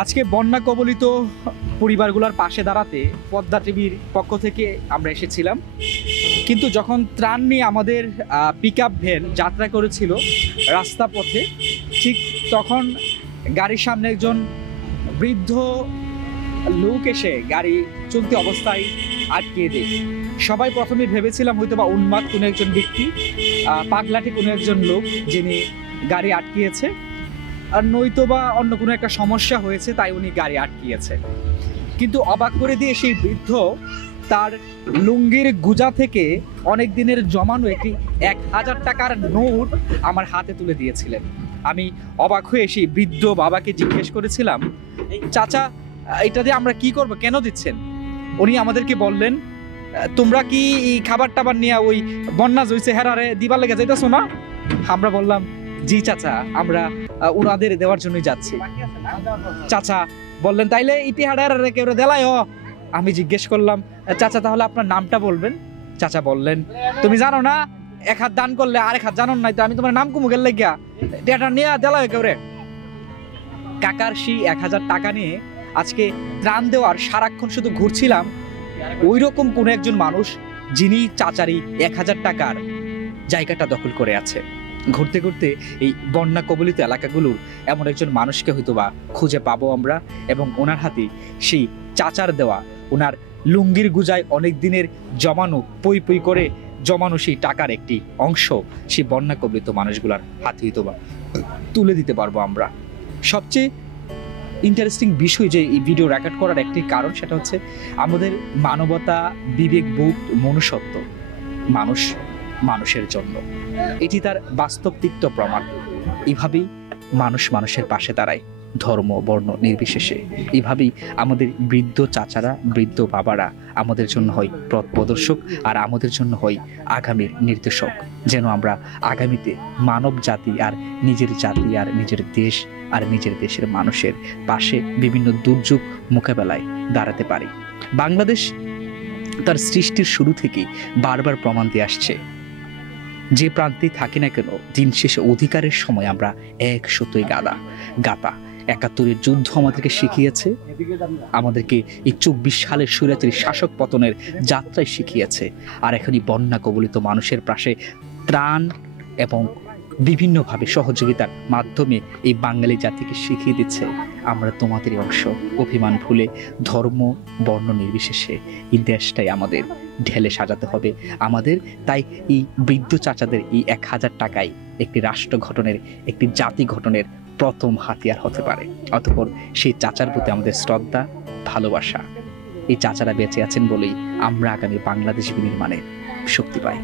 আজকে বন্যা কবলিত পরিবারগুলোর পাশে দাঁড়াতে পদ্মা টিভির পক্ষ থেকে আমরা এসেছিলাম, কিন্তু যখন ত্রাণ নিয়ে আমাদের পিকআপ ভ্যান যাত্রা করেছিল রাস্তা পথে, ঠিক তখন গাড়ির সামনে একজন বৃদ্ধ লোক এসে গাড়ি চলতি অবস্থায় আটকিয়ে দেয়। সবাই প্রথমে ভেবেছিলাম হয়তো বা উন্মাদ কোনো একজন ব্যক্তি, পাগলাটে কোনো একজন লোক যিনি গাড়ি আটকিয়েছে, আর নয়তো বা অন্য কোনো একটা সমস্যা হয়েছে তাই উনি গাড়ি আটকিয়েছে। কিন্তু অবাক করে দিয়ে সেই বৃদ্ধ তার লুঙ্গির গুজা থেকে অনেক দিনের জমানো একটি 1000 টাকার নোট আমার হাতে তুলে দিয়েছিলেন। আমি অবাক হয়ে সেই বৃদ্ধ বাবাকে জিজ্ঞেস করেছিলাম, চাচা এটা দিয়ে আমরা কি করব, কেন দিচ্ছেন? উনি আমাদেরকে বললেন, তোমরা কি খাবার টাবার নিয়ে ওই বন্যা জইছে হেরারে দিবার লেগে যাইতেছো না? আমরা বললাম, জি চাচা, আমরা উনাদের দেওয়ার জন্যই যাচ্ছি। চাচা বললেন, তাইলে ইতিহারে কেউ দেলাই হ। আমি জিজ্ঞেস করলাম, চাচা তাহলে আপনার নামটা বলবেন? চাচা বললেন, তুমি জানো না 1 হাত দান করলে আরেক হাত জানো নাই, তো আমি তোমার নাম কুমুকের লাগিয়া এটা নিয়ে দেলাই কেউ রে। কাকার সেই 1000 টাকা নিয়ে আজকে ত্রাণ দেওয়ার সারাক্ষণ শুধু ঘুরছিলাম ওই রকম কোন একজন মানুষ যিনি চাচারি 1000 টাকার জায়গাটা দখল করে আছে। ঘুরতে ঘুরতে এই বন্যা কবলিত এলাকাগুলোর এমন একজন মানুষকে হয়তো বা খুঁজে পাবো আমরা, এবং ওনার হাতে সেই চাচার দেওয়া, ওনার লুঙ্গির গুজায় অনেক দিনের জমানো পই পই করে জমানো সেই টাকার একটি অংশ সেই বন্যা কবলিত মানুষগুলার হাতে হয়তো বা তুলে দিতে পারবো আমরা। সবচেয়ে ইন্টারেস্টিং বিষয় যে এই ভিডিও রেকর্ড করার একটি কারণ, সেটা হচ্ছে আমাদের মানবতা, বিবেকবোধ, মনুষ্যত্ব, মানুষ মানুষের জন্য, এটি তার বাস্তব তিক্ত প্রমাণ। এইভাবেই মানুষ মানুষের পাশে দাঁড়ায়, ধর্ম বর্ণ নির্বিশেষে। এইভাবেই আমাদের বৃদ্ধ চাচারা, বৃদ্ধ বাবারা আমাদের জন্য হয় পথ প্রদর্শক, আর আমাদের জন্য হয় আগামীর নির্দেশক, যেন আমরা আগামীতে মানব জাতি আর নিজের জাতি আর নিজের দেশ আর নিজের দেশের মানুষের পাশে বিভিন্ন দুর্যোগ মোকাবেলায় দাঁড়াতে পারি। বাংলাদেশ তার সৃষ্টির শুরু থেকেই বারবার প্রমাণ দিয়ে আসছে, যে প্রান্তে থাকি না কেন দিন শেষে অধিকারের সময় আমরা এক সুতোয় গাতা। ৭১-এর যুদ্ধ আমাদেরকে শিখিয়েছে, আমাদেরকে এই ২৪ সালের স্বৈরাচারী শাসক পতনের যাত্রায় শিখিয়েছে, আর এখনই বন্যা কবলিত মানুষের পাশে ত্রাণ এবং বিভিন্নভাবে সহযোগিতার মাধ্যমে এই বাঙালি জাতিকে শিখিয়ে দিচ্ছে আমরা তোমাদেরই অংশ। অভিমান ভুলে ধর্ম বর্ণ নির্বিশেষে এই দেশটাই আমাদের ঢেলে সাজাতে হবে আমাদের। তাই এই বৃদ্ধ চাচাদের এই 1000 টাকাই একটি রাষ্ট্র গঠনের, একটি জাতি গঠনের প্রথম হাতিয়ার হতে পারে। অতঃপর সেই চাচার প্রতি আমাদের শ্রদ্ধা, ভালোবাসা। এই চাচারা বেঁচে আছেন বলেই আমরা আগামী বাংলাদেশ বিনির্মাণে শক্তি পাই।